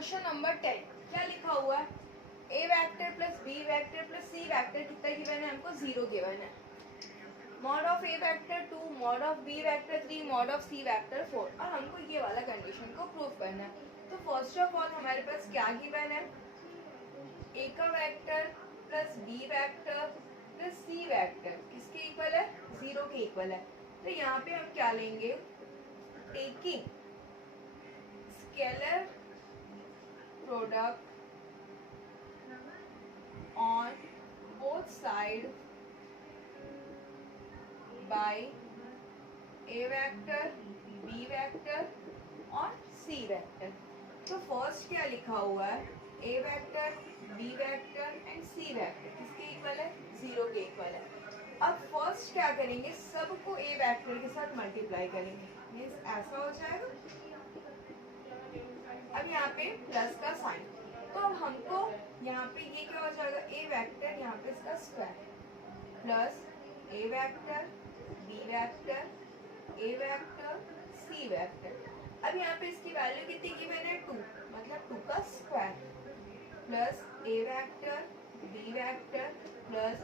Question number 10 क्या लिखा हुआ है, A vector plus B vector plus C vector कितना गिवन है, हमको 0 गिवन है। Mod of A vector 2, mod of B vector 3, mod of C vector 4, और हमको ये वाला कंडीशन को प्रूव करना है। तो फर्स्ट ऑफ ऑल हमारे पास क्या गिवन है, ए का vector plus B vector plus C vector किसके इक्वल है, 0 के इक्वल है। तो यहाँ पे हम क्या लेंगे, taking scalar product on both side by a vector, b vector और c vector। तो फर्स्ट क्या लिखा हुआ है, a vector, b vector and c vector किसके इक्वल है, 0 के इक्वल है। अब फर्स्ट क्या करेंगे, सबको a वेक्टर के साथ मल्टीप्लाई करेंगे, मीन्स ऐसा हो जाएगा। अब यहाँ पे प्लस का साइन, तो अब हमको यहाँ पे ये क्या हो जाएगा, ए वेक्टर, यहाँ पे इसका square plus A vector, B vector, A vector, C vector. अब यहाँ पे इसकी वैल्यू कितनी गिवन है, 2, मतलब 2 का square plus A vector, B vector plus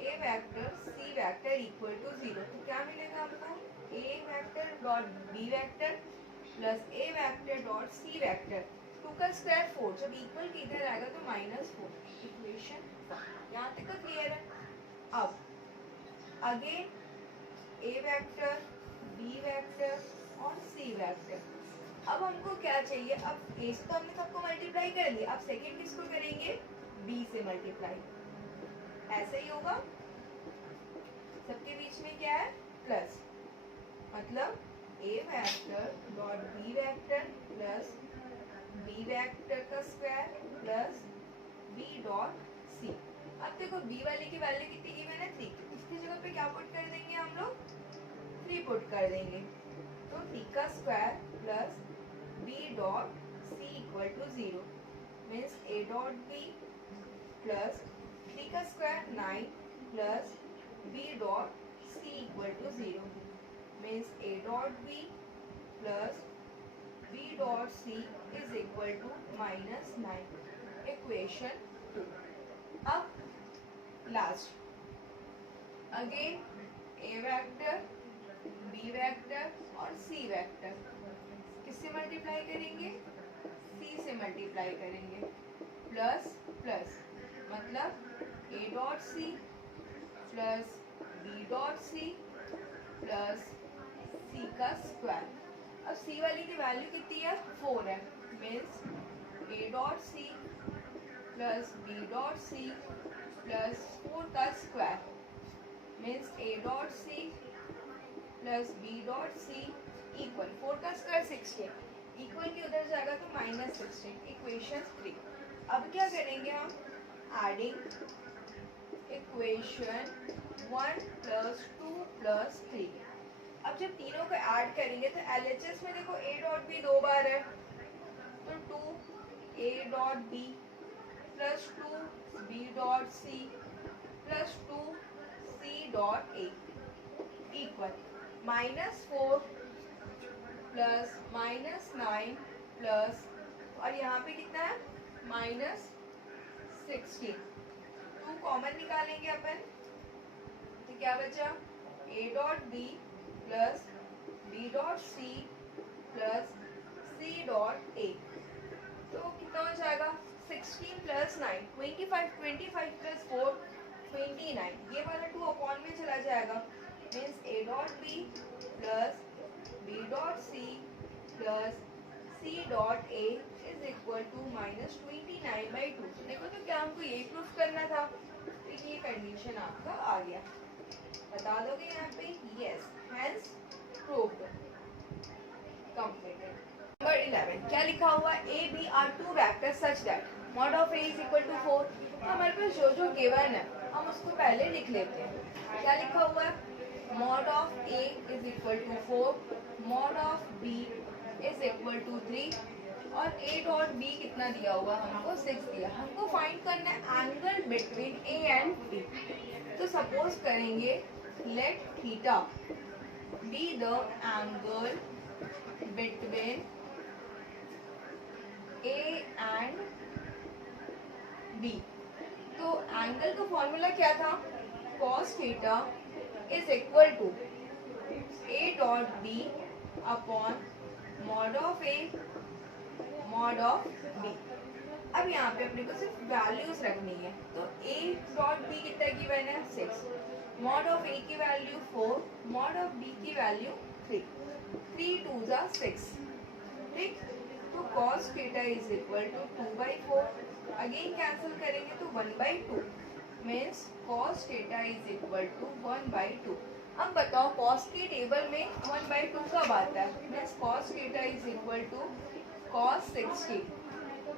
A vector, C vector equal to 0। तो क्या मिलेगा हमको, A vector dot B vector plus A vector dot C vector, 2 का स्क्वायर 4, जब इक्वल के इधर आएगा तो -4। इक्वेशन यहाँ तक तो क्लियर है। अब अगेन ए वेक्टर, बी वेक्टर और सी वेक्टर। अब हमको क्या चाहिए, अब ए से तो हमने सबको मल्टीप्लाई कर लिया, अब सेकेंड किसको करेंगे, बी से मल्टीप्लाई। ऐसे ही होगा, सबके बीच में क्या है, प्लस, मतलब A vector dot B vector plus B vector का square plus B dot C. अब देखो बी वाले की वैल्यू कितनी की मैंने 3, इसकी जगह पे क्या पुट कर देंगे हम लोग, 3 पुट कर देंगे। तो 3 का square plus B dot C equal to 0, means A dot B plus 3 का square 9 plus B dot C equal to 0, means a dot b plus b dot c is equal to -9, equation 2। अब last again a vector, b vector और c vector किससे multiply करेंगे, c से multiply करेंगे, plus plus मतलब a dot c plus b dot c plus c का square. अब c वाली की वैल्यू कितनी है, 4 है, means a dot C plus b dot C plus 4 का square, means a dot C plus b dot C equal 4 का square 16, equal के उधर जाएगा तो -16, इक्वेशन 3। अब क्या करेंगे हम, एडिंग इक्वेशन 1 प्लस 2 प्लस 3। अब जब तीनों को ऐड करेंगे तो LHS में देखो a डॉट बी 2 बार है, तो 2 a dot B plus 2 b dot C plus 2 c dot a equal -4 plus -9 plus, और यहाँ पे कितना है, -16। 2 कॉमन निकालेंगे अपन, तो क्या बचा, a dot B plus B dot C plus C dot A. तो कितना हो जाएगा, 16 प्लस 9 25, 25 प्लस 4 29, ये वाला 2 अपॉन में चला जाएगा, means a dot B plus B dot C plus C dot A is equal to -29/2। देखो तो क्या हमको यही प्रूफ करना था, तो ये कंडीशन आपका आ गया, बता दोगे यहाँ पे, yes, hence proved, completed. Number 11 क्या लिखा हुआ है, A B are 2 vector such that mod of A is equal to 4। तो हमारे पास जो जो गिवन है हम उसको पहले लिख लेते हैं। क्या लिखा हुआ है, mod of A is equal to 4, mod of B is equal to 3, और ए डॉट बी कितना दिया हुआ, हमको 6 दिया। हमको फाइंड करना है angle between A and B. तो सपोज करेंगे, let theta be the angle between A B. तो एंगल का फॉर्मूला क्या था? Cos theta is equal to A dot B upon mod of A mod of B. अब यहाँ पे अपने को सिर्फ वैल्यूज रखनी है। तो ए डॉट बी कितना गिवन है? 6। मॉड ऑफ ए की वैल्यू 4, मॉड ऑफ बी की वैल्यू 3। 3 2 जा 6। ठीक, तो cos theta is equal to 2/4। Again cancel करेंगे तो 1/2 means cos theta is equal to 1/2। अब बताओ cos की टेबल में 1/2 कब आता है? Means cos theta is equal to cos 60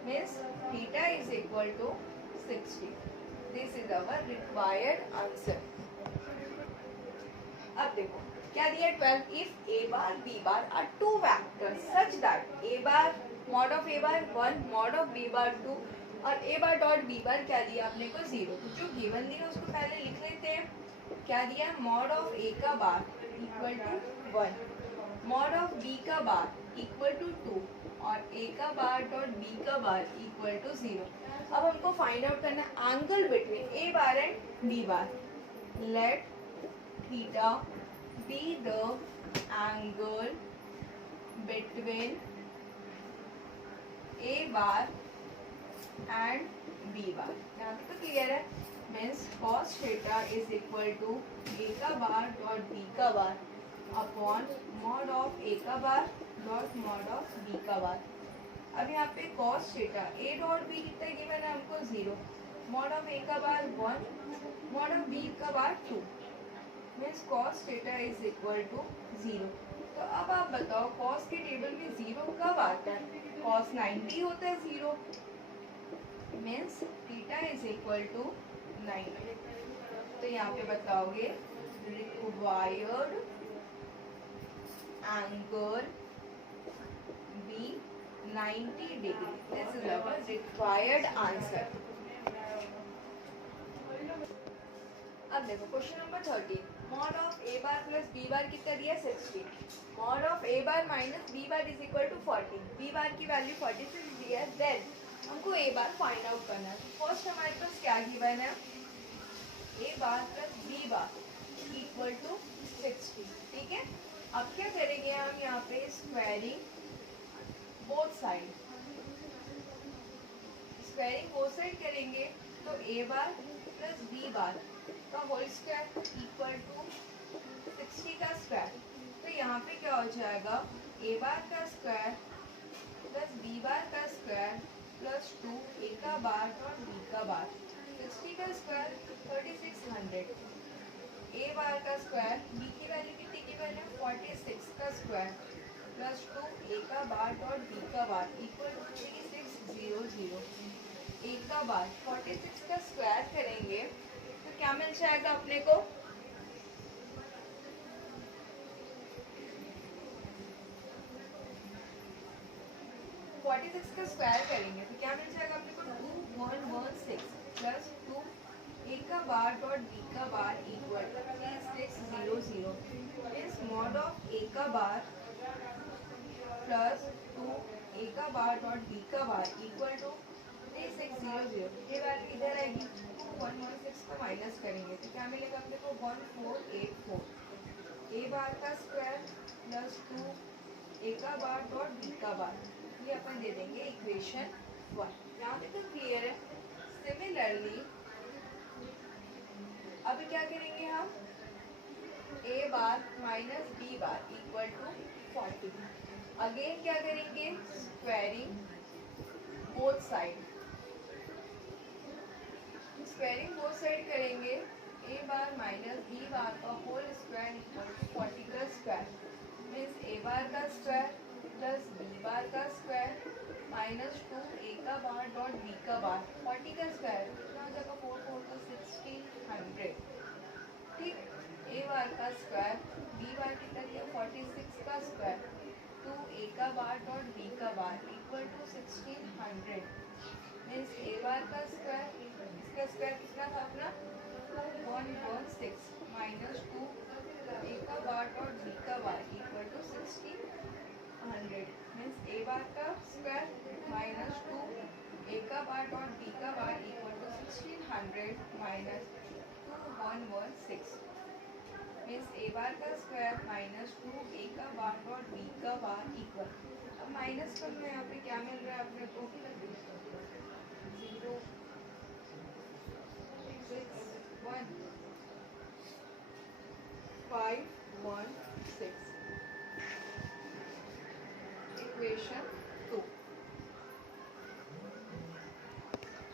means theta is equal to 60। This is our required answer. अब देखो क्या दिया 12। If a bar b bar are two vectors such that a bar mod of a bar 1 mod of b bar 2 और ए बार dot B bar क्या दिया अपने को 0। तो जो गिवन दिया उसको पहले लिख लेते हैं। क्या दिया? मॉड ऑफ ए का bar equal to 1, mod of B का बार इक्वल टू 2 और ए का बार डॉट बी का बार इक्वल टू 0। अब हमको फाइंड आउट करना है angle between A bar and b bar. Let theta be the angle between A bar and B bar। यहाँ पे तो क्लियर है। Means cos theta is equal to A का bar dot B का bar upon mod of A का bar dot mod of B का बार। अब यहाँ पे cos theta A dot B कितना गिवन है हमको 0, मॉड ऑफ A का बार 1, मॉड ऑफ B का bar 2 means cos theta is equal to 0। तो अब आप बताओ cos के टेबल में 0 कब आता है? cos 90 होता है 0 means theta is equal to 90। तो यहाँ पे बताओगे required angle be 90 degree. This is our required answer. अब देखो question number 13। Mod of a bar plus B bar कितना दिया? 60। Mod of a bar minus B bar is equal to 40। B bar की value 46 दिया है। Then हमको A bar find out करना है। फर्स्ट हमारे पास क्या गिवन है? A bar plus B bar equal to 60। ठीक है, अब क्या करेंगे हम यहाँ पे? Squaring both side. Squaring both side करेंगे तो ए बार प्लस बी बार का होल स्क्वायर इक्वल टू 60 का स्क्वायर। तो यहाँ पे क्या हो जाएगा? ए बार का स्क्वायर प्लस बी बार का स्क्वायर प्लस 2 ए का बार और बी का बार। 60 का स्क्वायर 3600। ए बार का स्क्वायर बी की वैल्यू कितनी की वैल्यू 46 का स्क्वायर प्लस 2 ए का बार और बी का बार इक्वल टू 3600। ए का बार 46 का स्क्वायर करेंगे तो क्या मिल जाएगा अपने को? का स्क्वायर करेंगे तो क्या मिल जाएगा अपने को? 2116 प्लस 2 ए का बार डॉट बी का बार इक्वल 3600। इस मॉड ऑफ ए का बार प्लस 2 ए का बार डॉट बी का बार इक्वल टू 3600। ये वैल्यू इधर आएगी, 2116 को माइनस करेंगे तो क्या मिलेगा अपने को? 1484। ए बार का स्क्वायर प्लस 2 ए का बार डॉट बी का बार, ये अपन दे देंगे इक्वेशन 1। यहाँ पे तो क्लियर है। सिमिलरली अभी क्या करेंगे हम? A bar minus B bar equal to 40। Again क्या करेंगे? Squaring both side. Squaring both side करेंगे। A bar minus B bar का होल स्क्वायर इक्वल टू 40 का स्क्वायर मीन्स ए बार का स्क्वायर प्लस बी बार का square minus 2 ए का bar dot B का बार। 40 का स्क्वायर कितना हो जाएगा? 4 4 तो 1600। ठीक, ए बार का स्क्वायर बी बार कितना दिया? 46 का स्क्वायर 2 ए का बार डॉट बी का bar equal to 1600 means a bar का स्क्वायर, इसका स्क्वायर कितना था अपना? 2116 माइनस 2 ए का बार और बी का bar equal to 1600 means a bar का स्क्वायर माइनस 2 ए का बार और बी का bar equal to 1600 minus 2116 means a bar का स्क्वायर माइनस 2 ए का बार डॉट बी का बार इक्वल। अब माइनस कर लो, यहाँ पे क्या मिल रहा है अपने को 0 6 1 5 1 6 इक्वेशन 2।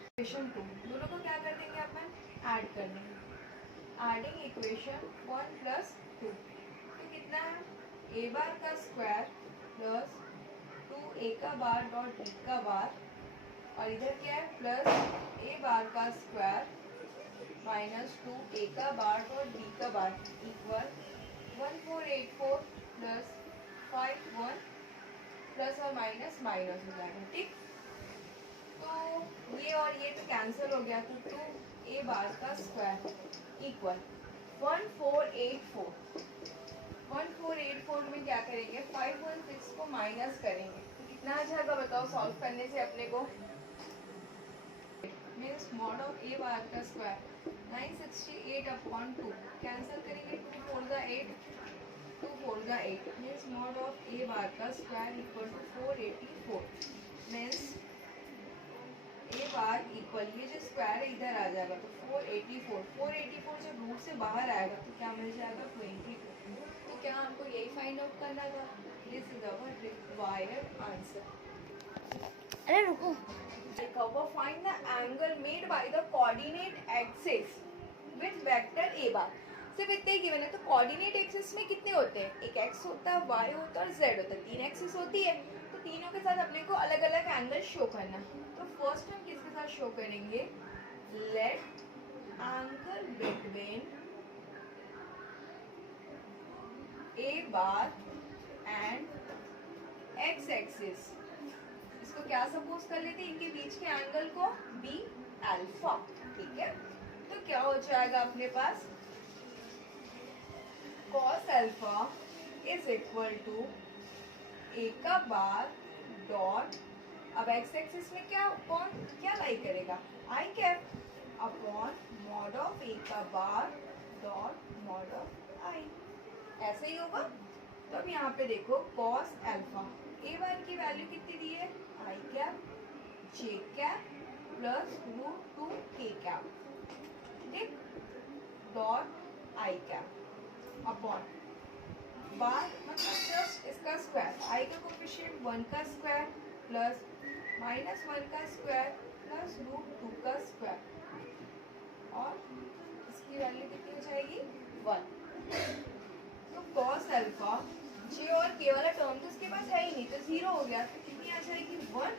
इक्वेशन 2 दोनों को क्या कर देंगे अपन, ऐड कर देंगे। एडिंग इक्वेशन 1 प्लस 2 तो कितना है, ए बार का स्क्वायर प्लस 2 ए का बार डॉट बी का बार, और इधर क्या है प्लस ए बार का स्क्वायर माइनस 2 ए का बार डॉट बी का बार इक्वल 1484 प्लस 51 प्लस और माइनस माइनस हो जाएगा। ठीक, तो ये और ये तो कैंसिल हो गया, तो 2 ए बार का स्क्वायर इक्वल 1484। 1484 में क्या करेंगे, 516 को माइनस करेंगे तो कितना आ जाएगा बताओ, सॉल्व करने से अपने को means mod of a bar का स्क्वायर 968 अपॉन 2 कैंसिल करेंगे, 2 4 जा 8 2 4 जा 8 means mod of a bar का square equal to 484 means a bar equal ये जो स्क्वायर है इधर आ जाएगा तो 484 जब रूट से बाहर आएगा तो क्या मिल जाएगा 22। तो क्या हमको यही फाइंड आउट करना था, this is our required answer. अरे रुको, Find the angle made by the coordinate axis with vector a bar। सिर्फ इतने ही गिवन है, तो कोऑर्डिनेट एक्सिस में कितने होते हैं, एक एक्स होता है, वाई होता है और जेड होता है, 3 एक्सिस होती है। तो तीनों के साथ अपने को अलग अलग एंगल शो करना। तो फर्स्ट हम किसके साथ शो करेंगे, late angle between A bar and x axis, इसको क्या सपोज कर लेते हैं, इनके बीच के एंगल को बी अल्फा। ठीक है, तो क्या हो जाएगा अपने पास, cos alpha is equal to A का बार डॉट, अब एक्स एक्सिस में क्या कौन क्या लाई करेगा, I cap upon mod of A का bar dot mod of I, ऐसे ही होगा। तो अब यहाँ पे देखो cos अल्फा ए बार की वैल्यू कितनी दी है, I cap J cap plus root 2 के कैप, ठीक, डॉट आई कैप अपॉन बार मतलब जस्ट इसका स्क्वायर, आई का कोफिशिएंट 1 का स्क्वायर प्लस माइनस 1 का स्क्वायर प्लस रूट 2 का स्क्वायर, और इसकी वैल्यू कितनी हो जाएगी 1। तो cos अल्फा जे और के वाला टर्म तो इसके पास है ही नहीं, तो 0 हो गया, तो कितनी आ जाएगी 1,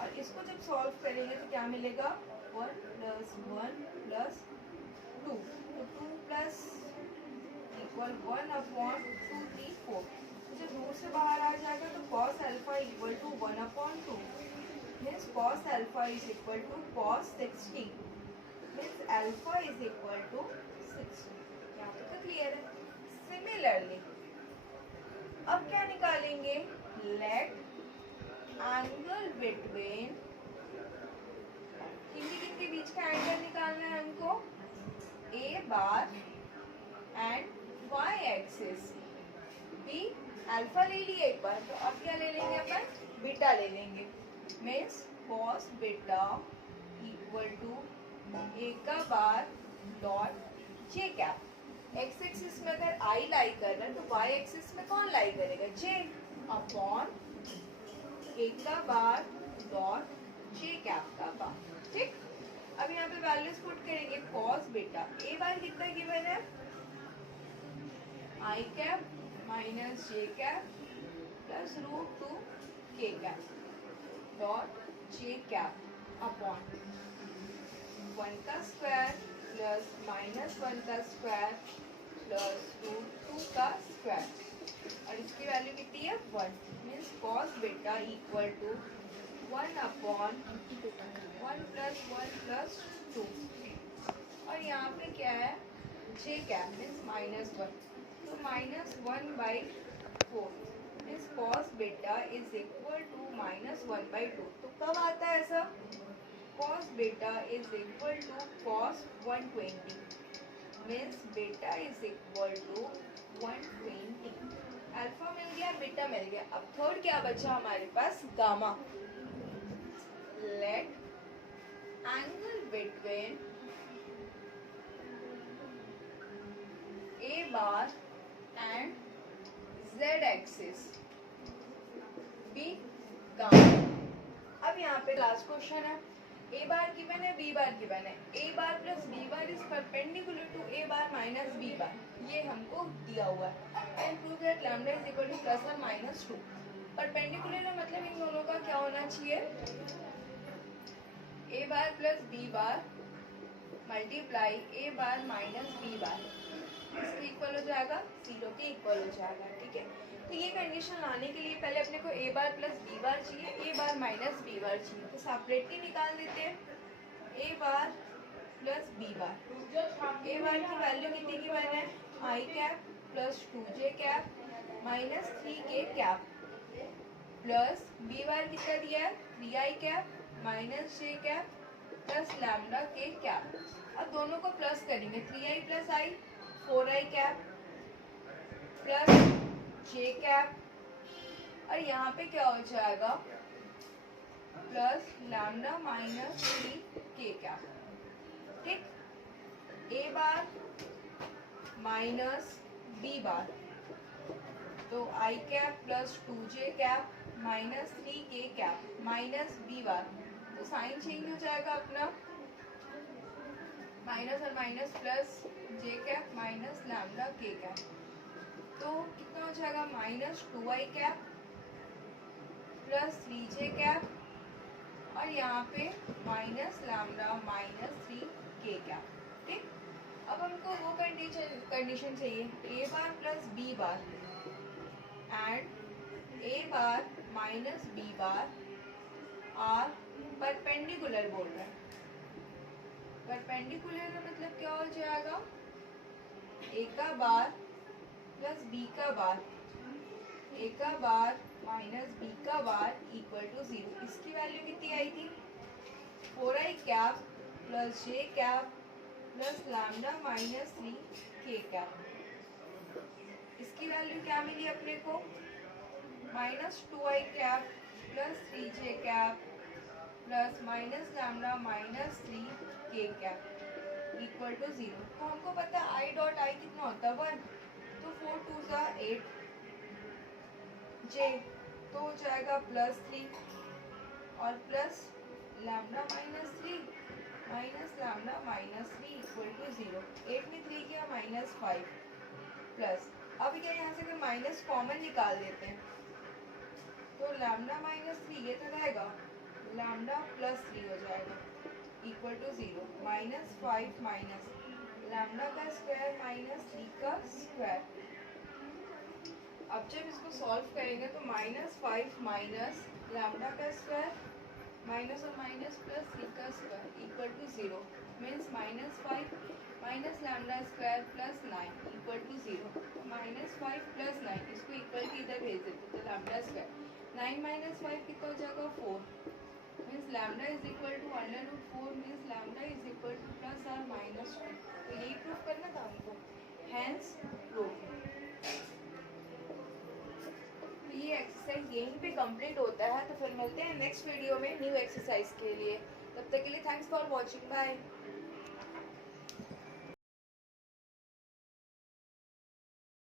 और इसको जब सॉल्व करेंगे तो क्या मिलेगा 1 प्लस 1 प्लस 2, तो 2 प्लस इक्वल 1 अपॉन 2 3 4, तो जब रूट से बाहर आ जाएगा तो cos alpha equal to 1 upon 2 means cos alpha is equal to cos 60 means alpha is equal to 60। यहाँ पे तो क्लियर है। सिमिलरली अब क्या निकालेंगे, लेट एंगल बिटवीन, किनके बीच का एंगल निकालना है हमको, A bar and y axis, be alpha ले लिए एक बार, तो अब क्या ले लेंगे अपन, बीटा ले लेंगे means cos beta equal to A का bar dot J cap. X axis में अगर आई लाई कर रहा है तो वाई एक्सिस में कौन लाई करेगा, जे अपॉन ए का बार डॉट जे कैप का बार। ठीक, अब यहाँ पे वैल्यूज पुट करेंगे, cos बीटा ए बार कितना गिवन है, I cap minus J cap plus root 2 के cap dot J cap upon 1 का स्क्वायर प्लस माइनस 1 का स्क्वायर प्लस रूट 2 का स्क्वायर, और इसकी वैल्यू कितनी है 1 means cos beta equal to 1 upon 1 plus 1 plus 2, और यहाँ पे क्या है जे कैप मीन्स माइनस 1, तो minus 1 by 4 means cos beta is equal to minus 1 by 2। तो कब आता है ऐसा, cos beta is equal to cos 120 means beta is equal to 120। Alpha मिल गया, बीटा मिल गया। अब थर्ड क्या बचा हमारे पास, gamma. Let angle between A bar and Z axis be gamma. अब यहाँ पे लास्ट क्वेश्चन है, ए बार की बने बी बार की बने। A bar plus B bar is perpendicular to A bar minus B bar, ये हमको दिया हुआ है। And prove that lambda is equal to plus और माइनस 2। परपेंडिकुलर है मतलब इन दोनों का क्या होना चाहिए, A bar plus B bar multiply A bar minus B bar, इसके इक्वल हो जाएगा, 0 के इक्वल हो जाएगा। ठीक है, तो ये कंडीशन लाने के लिए पहले अपने को ए बार प्लस बी बार चाहिए, A bar minus B bar चाहिए। तो सेपरेटली निकाल देते हैं, ए बार प्लस बी बार। ए बार की वैल्यू कितनी की बना है, I cap plus 2j cap minus 3k cap, plus B bar कितना दिया है, 3i cap minus j cap plus lambda k cap. अब दोनों को प्लस करेंगे, 3i प्लस i 4i cap plus j cap, और यहाँ पे क्या हो जाएगा, plus lambda minus 3k cap. ठीक, ए बार माइनस बी बार, तो I cap plus 2j cap minus 3k cap minus B bar, तो साइन चेंज हो जाएगा अपना, माइनस और minus plus j cap minus lambda k cap, तो कितना हो जाएगा, minus 2i cap plus 3j cap, और यहाँ पे minus lambda minus 3k cap. ठीक, अब हमको वो कंडीशन चाहिए, A bar plus B bar and A bar minus B bar are perpendicular बोल रहे हैं। परपेंडिकुलर का मतलब क्या हो जाएगा, ए का बार प्लस बी का बार, ए का बार माइनस बी का बार इक्वल टू 0। इसकी वैल्यू कितनी आई थी, 4i cap plus j cap plus lambda minus 3k cap. इसकी वैल्यू क्या मिली अपने को, minus 2i cap plus 3j cap plus minus lambda minus 3k cap equal to 0। तो हमको पता है आई डॉट आई कितना होता है, 1, तो 4 2 ज़ा 8 j, तो हो जाएगा प्लस 3 और plus lambda minus 3 minus lambda minus 3 equal to 0। 8 में 3 किया माइनस 5 प्लस, अब क्या यहाँ से अगर माइनस कॉमन निकाल देते हैं तो लैम्डा माइनस 3 ये तो रहेगा, लैम्डा प्लस 3 हो जाएगा equal to 0। Minus 5 minus lambda का स्क्वायर माइनस 3 का स्क्वायर। अब जब इसको सॉल्व करेंगे तो माइनस 5 माइनस लैम्डा का स्क्वायर माइनस और माइनस प्लस 3 का square equal to 0 means minus 5 minus lambda square plus 9 equal to 0। Minus 5 plus 9 इसको इक्वल की इधर भेज देते तो लैम्डा स्क्वायर 9 माइनस 5 कितना हो जाएगा 4 means lambda is equal to √4 means lambda is equal to plus और माइनस 2। तो यही प्रूफ करना था हमको, हैंस प्रूफ। ये एक्सरसाइज यहीं पे कंप्लीट होता है, तो फिर मिलते हैं नेक्स्ट वीडियो में न्यू एक्सरसाइज के लिए। तब तक के लिए थैंक्स फॉर वॉचिंग, बाय।